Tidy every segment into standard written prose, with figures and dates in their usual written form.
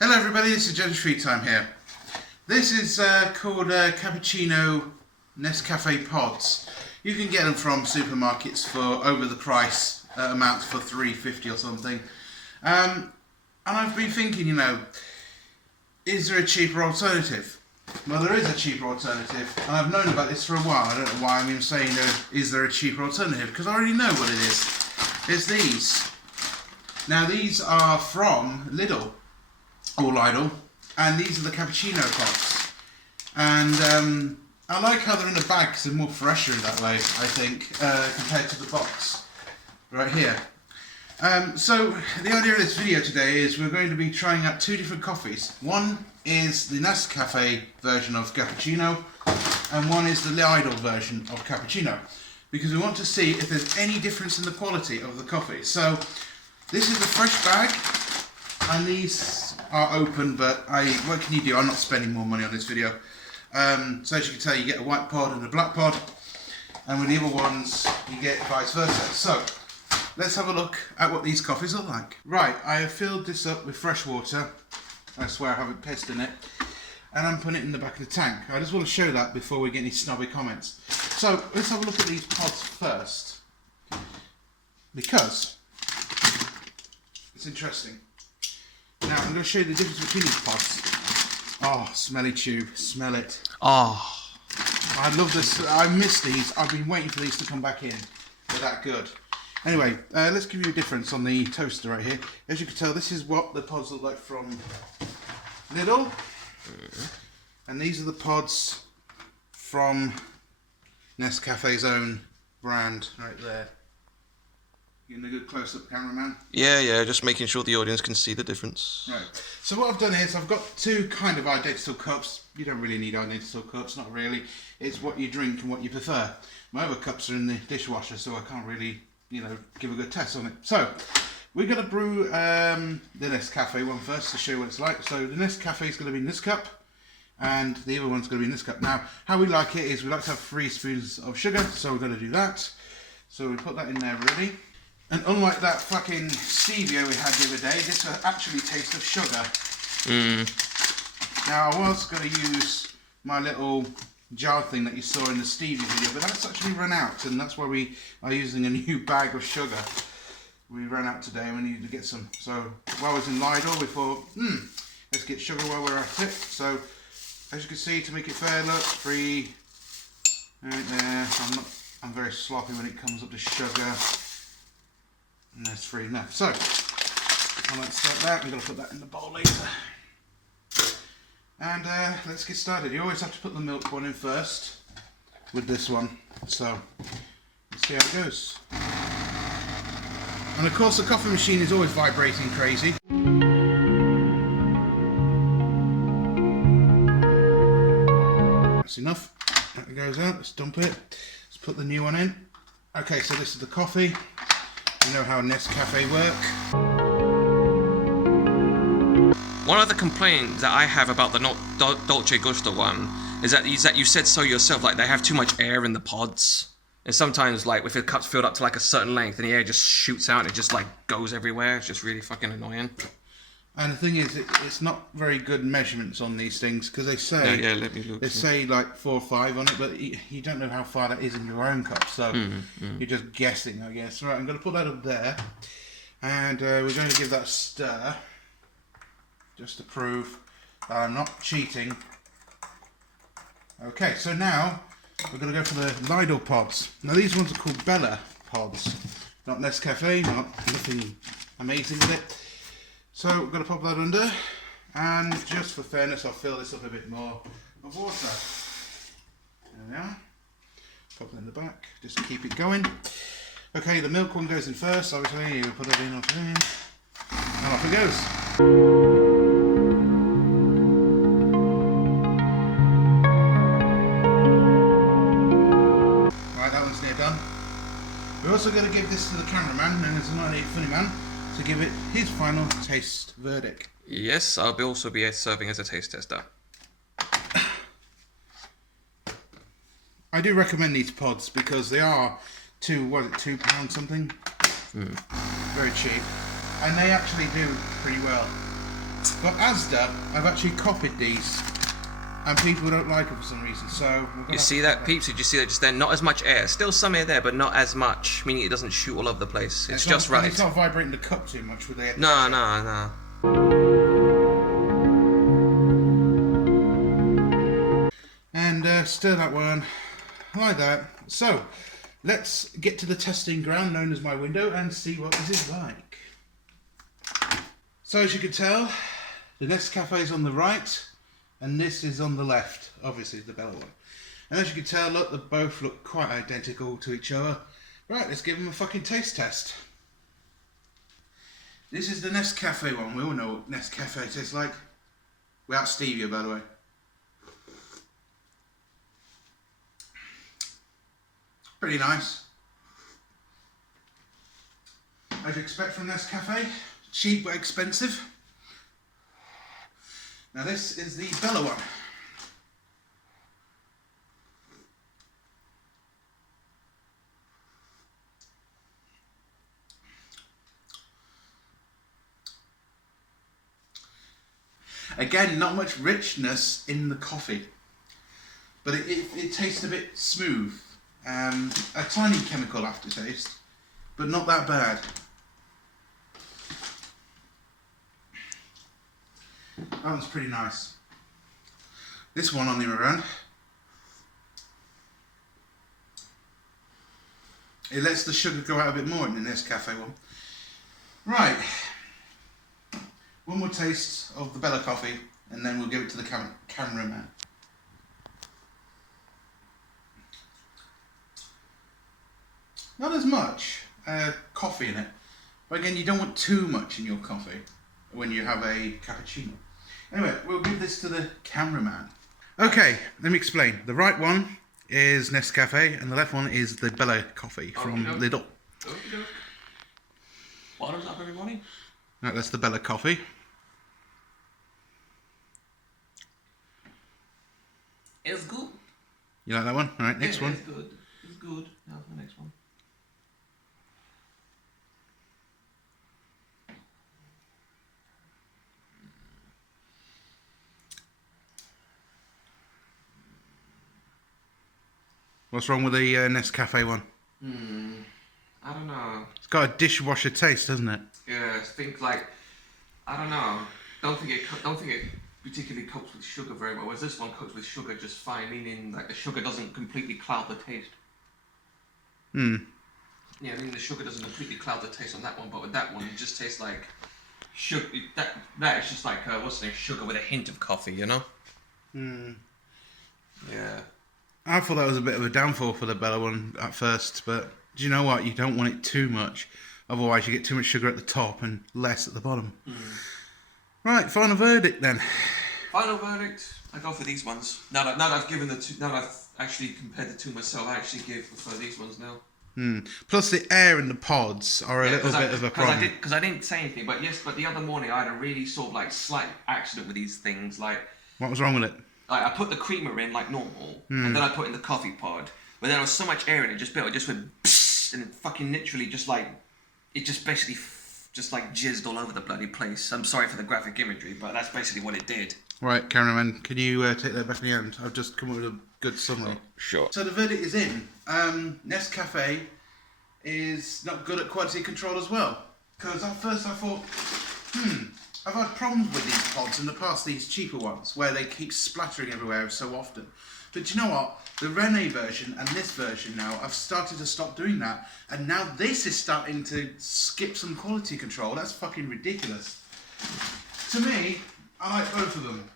Hello everybody, this is Jen's Free Time here. This is called Cappuccino Nescafe Pods. You can get them from supermarkets for over the price amount for $3.50 or something. And I've been thinking, you know, is there a cheaper alternative? Well, there is a cheaper alternative, and I've known about this for a while. I don't know why I'm even saying is there a cheaper alternative, because I already know what it is. It's these. Now these are from Lidl. Or Lidl, and these are the cappuccino pods, and I like how they're in a bag because they're more fresher that way, I think, compared to the box right here. So the idea of this video today is we're going to be trying out two different coffees. One is the Nescafe version of cappuccino, and one is the Lidl version of cappuccino, because we want to see if there's any difference in the quality of the coffee. So this is the fresh bag, and these are open, but what can you do? I'm not spending more money on this video. So as you can tell, you get a white pod and a black pod, and with the other ones you get vice versa. So let's have a look at what these coffees are like. Right, I have filled this up with fresh water. I swear I haven't pissed in it, and I'm putting it in the back of the tank. I just want to show that before we get any snobby comments. So let's have a look at these pods first, because it's interesting. Now I'm going to show you the difference between these pods. Oh, smelly tube, smell it. Oh, I love this. I miss these. I've been waiting for these to come back in. They're that good. Anyway, let's give you a difference on the toaster right here. As you can tell, this is what the pods look like from Lidl. And these are the pods from Nescafe's own brand right there. Getting a good close-up, cameraman. yeah, just making sure the audience can see the difference. Right. So what I've done is I've got two kind of identical cups. You don't really need identical cups, not really. It's what you drink and what you prefer. My other cups are in the dishwasher, so I can't really, you know, give a good test on it. So we're going to brew the Nescafe one first to show you what it's like. So the Nescafe is going to be in this cup, and the other one's going to be in this cup. Now, how we like it is we like to have 3 spoons of sugar, so we're going to do that. So we put that in there ready. And unlike that fucking stevia we had the other day, this will actually taste of sugar. Now I was going to use my little jar thing that you saw in the stevia video, but that's actually run out, and that's why we are using a new bag of sugar. We ran out today and we needed to get some. So while I was in Lidl, we thought, let's get sugar while we're at it. So as you can see, to make it fair, look, 3 right there. I'm very sloppy when it comes up to sugar. And there's 3 enough. So, let's start that. I'm going to put that in the bowl later. And let's get started. You always have to put the milk one in first with this one. So, let's see how it goes. And of course the coffee machine is always vibrating crazy. That's enough. That goes out. Let's dump it. Let's put the new one in. Okay, so this is the coffee. You know how Nescafe work. One of the complaints that I have about the Dolce Gusto one is that you said so yourself, like they have too much air in the pods. And sometimes, like, if the cup's filled up to like a certain length and the air just shoots out and it just like goes everywhere, it's just really fucking annoying. And the thing is, it's not very good measurements on these things, because they say let me look. They say like 4 or 5 on it, but you don't know how far that is in your own cup, so you're just guessing, I guess. Right, I'm going to put that up there, and we're going to give that a stir, just to prove that I'm not cheating. Okay, so now we're going to go for the Lidl pods. Now these ones are called Bella pods, not Nescafe, nothing amazing with it. So we're going to pop that under, and just for fairness I'll fill this up a bit more of water. There we are. Pop that in the back, just to keep it going. Okay, the milk one goes in first, obviously. You put that in, and off it goes. Right, that one's near done. We're also going to give this to the cameraman, and it's not a funny man, to give it his final taste verdict. Yes, I'll also be serving as a taste tester. I do recommend these pods because they are £2 something? Very cheap. And they actually do pretty well. But Asda, I've actually copied these, and people don't like them for some reason. So You see that, peeps? Did you see that? Just there, not as much air. Still some air there, but not as much. Meaning it doesn't shoot all over the place. It's just right. It's not vibrating the cup too much with the air. No. And stir that one like that. So let's get to the testing ground known as my window and see what this is like. So as you can tell, the Nescafe is on the right and this is on the left, obviously the Bella one. And as you can tell, look, they both look quite identical to each other. Right, let's give them a fucking taste test. This is the Nescafe one. We all know what Nescafe tastes like. Without stevia, by the way. Pretty nice. As you expect from Nescafe, cheap but expensive. Now this is the Bella one. Again, not much richness in the coffee, but it tastes a bit smooth. A tiny chemical aftertaste, but not that bad. That one's pretty nice. This one on the other hand, it lets the sugar go out a bit more in the Nescafe one. Right, one more taste of the Bella coffee and then we'll give it to the cameraman. Not as much coffee in it, but again, you don't want too much in your coffee when you have a cappuccino. Anyway, we'll give this to the cameraman. Okay, let me explain. The right one is Nescafe, and the left one is the Bella coffee from Lidl. Bottoms up, everybody. Right, that's the Bella coffee. It's good. You like that one? All right, next one. It's good. It's good. Now for the next one. What's wrong with the Nescafe one? I don't know. It's got a dishwasher taste, doesn't it? Yeah, I think like, I don't know. Don't think it particularly cooks with sugar very well. Whereas this one cooks with sugar just fine, meaning like the sugar doesn't completely cloud the taste. Yeah, I mean the sugar doesn't completely cloud the taste on that one, but with that one it just tastes like sugar. That is just like what's the name? Sugar with a hint of coffee, you know? Yeah. I thought that was a bit of a downfall for the Bella one at first, but do you know what? You don't want it too much. Otherwise you get too much sugar at the top and less at the bottom. Right, final verdict then. Final verdict. I go for these ones. Now that I've given the two, now that I've actually compared the two myself, I actually prefer these ones now. Plus the air in the pods are a little bit of a problem. Because I didn't say anything, but the other morning I had a really sort of like slight accident with these things. Like, what was wrong with it? Like I put the creamer in like normal, and then I put in the coffee pod, but then there was so much air in it, it just went psst, and it fucking literally just like, it just basically just like jizzed all over the bloody place. I'm sorry for the graphic imagery, but that's basically what it did. Right, cameraman, can you take that back in the end? I've just come up with a good summary. Sure. So the verdict is in. Nescafe is not good at quality control as well. Because at first I thought, I've had problems with these pods in the past, these cheaper ones, where they keep splattering everywhere so often. But do you know what? The Rene version and this version now, I've started to stop doing that. And now this is starting to skip some quality control. That's fucking ridiculous. To me, I like both of them.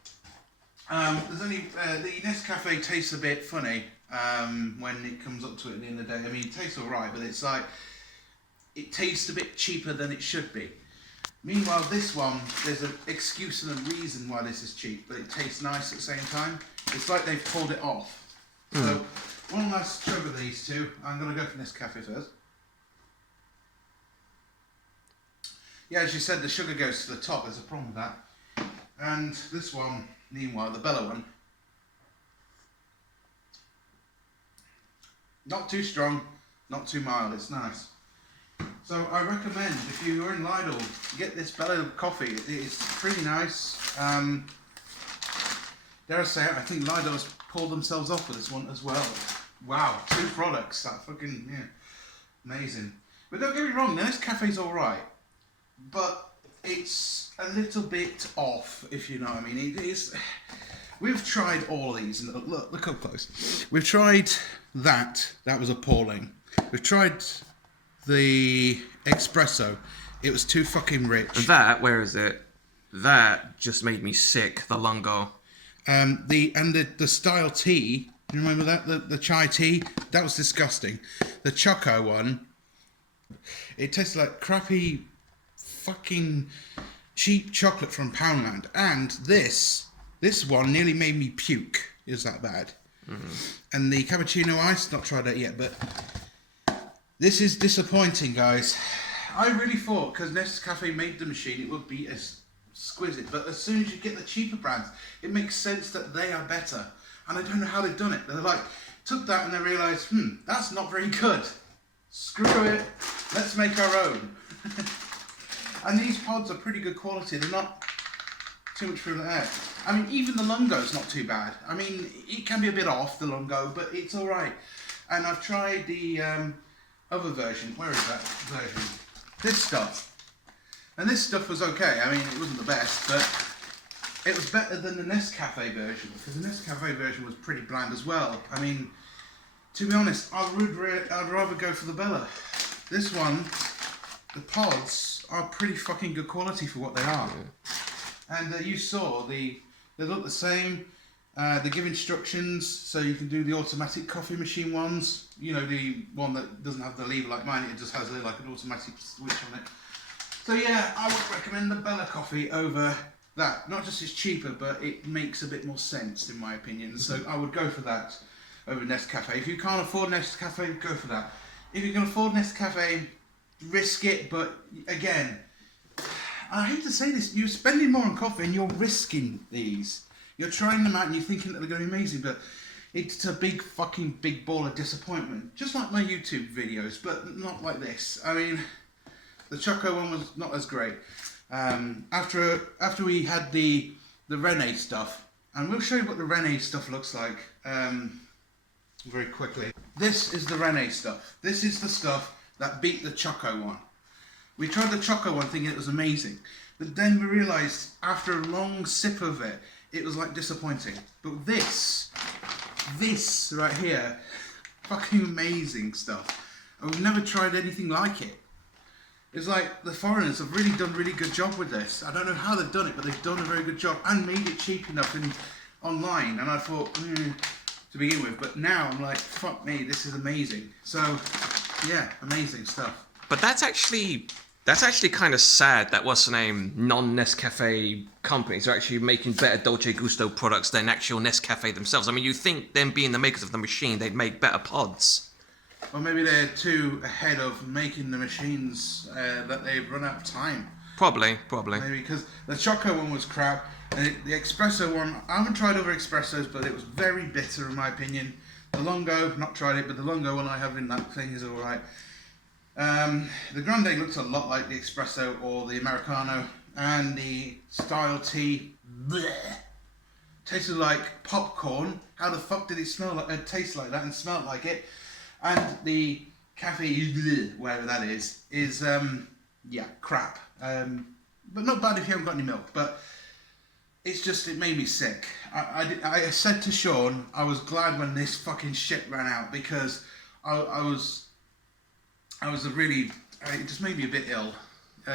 There's only the Nescafe tastes a bit funny when it comes up to it at the end of the day. I mean, it tastes alright, but it's like, it tastes a bit cheaper than it should be. Meanwhile, this one, there's an excuse and a reason why this is cheap, but it tastes nice at the same time. It's like they've pulled it off. So, one last chug of these two. I'm going to go for Nescafe first. Yeah, as you said, the sugar goes to the top. There's a problem with that. And this one, meanwhile, the Bella one. Not too strong, not too mild. It's nice. So I recommend, if you're in Lidl, get this Bella coffee. It's pretty nice. Dare I say it, I think Lidl's pulled themselves off with this one as well. Wow, 2 products. That fucking, yeah, amazing. But don't get me wrong, the Nescafe's alright. But it's a little bit off, if you know what I mean. It is. We've tried all of these, and look up close. We've tried that. That was appalling. We've tried the espresso. It was too fucking rich. Where is it? That just made me sick. The lungo. The style tea. Do you remember that? The chai tea. That was disgusting. The choco one. It tasted like crappy, fucking cheap chocolate from Poundland. And this one nearly made me puke. It was that bad. And the cappuccino ice. Not tried that yet, but. This is disappointing, guys. I really thought, because Nescafe made the machine, it would be as exquisite. But as soon as you get the cheaper brands, it makes sense that they are better. And I don't know how they've done it. They're like, took that and they realised, that's not very good. Screw it. Let's make our own. And these pods are pretty good quality. They're not too much for the air. I mean, even the Lungo's not too bad. I mean, it can be a bit off, the Lungo, but it's all right. And I've tried the other version. Where is that version? This stuff. And this stuff was okay. I mean, it wasn't the best, but it was better than the Nescafe version, because the Nescafe version was pretty bland as well. I mean, to be honest, I'd rather go for the Bella. This one, the pods are pretty fucking good quality for what they are. And you saw, they look the same. They give instructions, so you can do the automatic coffee machine ones. You know, the one that doesn't have the lever like mine, it just has like an automatic switch on it. So yeah, I would recommend the Bella coffee over that. Not just it's cheaper, but it makes a bit more sense in my opinion. So I would go for that over Nescafe. If you can't afford Nescafe, go for that. If you can afford Nescafe, risk it, but again, I hate to say this, you're spending more on coffee and you're risking these. You're trying them out and you're thinking that they're going to be amazing, but it's a big ball of disappointment. Just like my YouTube videos, but not like this. I mean, the Choco one was not as great. After we had the Rene stuff, and we'll show you what the Rene stuff looks like very quickly. This is the Rene stuff. This is the stuff that beat the Choco one. We tried the Choco one thinking it was amazing, but then we realised after a long sip of it, it was like disappointing. But this right here, fucking amazing stuff. And we've never tried anything like it. It's like the foreigners have really done a really good job with this. I don't know how they've done it, but they've done a very good job and made it cheap enough online. And I thought, to begin with, but now I'm like, fuck me, this is amazing. So, yeah, amazing stuff. But that's actually kind of sad that what's the name, non-Nescafe companies are actually making better Dolce Gusto products than actual Nescafe themselves. I mean, you think them being the makers of the machine, they'd make better pods. Or maybe they're too ahead of making the machines that they've run out of time. Probably. Maybe because the Choco one was crap, and the Espresso one, I haven't tried other Espressos, but it was very bitter in my opinion. The Lungo, not tried it, but the Lungo one I have in that thing is alright. The Grande looks a lot like the Espresso or the Americano, and the Style Tea, bleh, tasted like popcorn. How the fuck did it smell like, taste like that and smell like it? And the Cafe, bleh, whatever that is yeah, crap. But not bad if you haven't got any milk, but it's just, it made me sick. I said to Sean, I was glad when this fucking shit ran out, because I was really, it just made me a bit ill.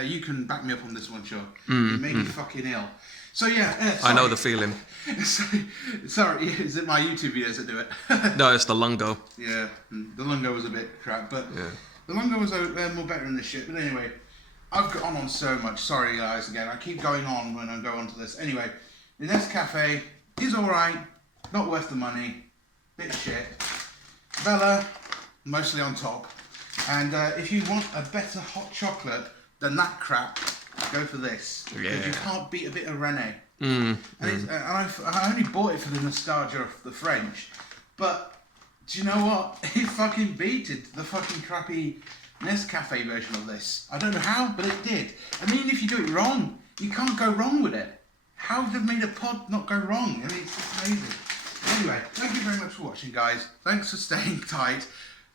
You can back me up on this one, Sean. It made me fucking ill. So yeah, I know the feeling. Sorry, is it my YouTube videos that do it? No, it's the Lungo. Yeah, the Lungo was a bit crap, but yeah. The Lungo was more better than this shit. But anyway, I've gone on so much. Sorry guys, again, I keep going on when I go on to this. Anyway, the Nescafe is alright, not worth the money, bit shit. Bella, mostly on top. And if you want a better hot chocolate than that crap, go for this. Yeah. Because you can't beat a bit of Rene. And I only bought it for the nostalgia of the French. But do you know what? It fucking beated the fucking crappy Nescafe version of this. I don't know how, but it did. I mean, if you do it wrong, you can't go wrong with it. How have they made a pod not go wrong? I mean, it's just amazing. Anyway, thank you very much for watching, guys. Thanks for staying tight.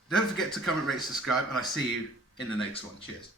Don't forget to comment, rate, subscribe, and I'll see you in the next one. Cheers.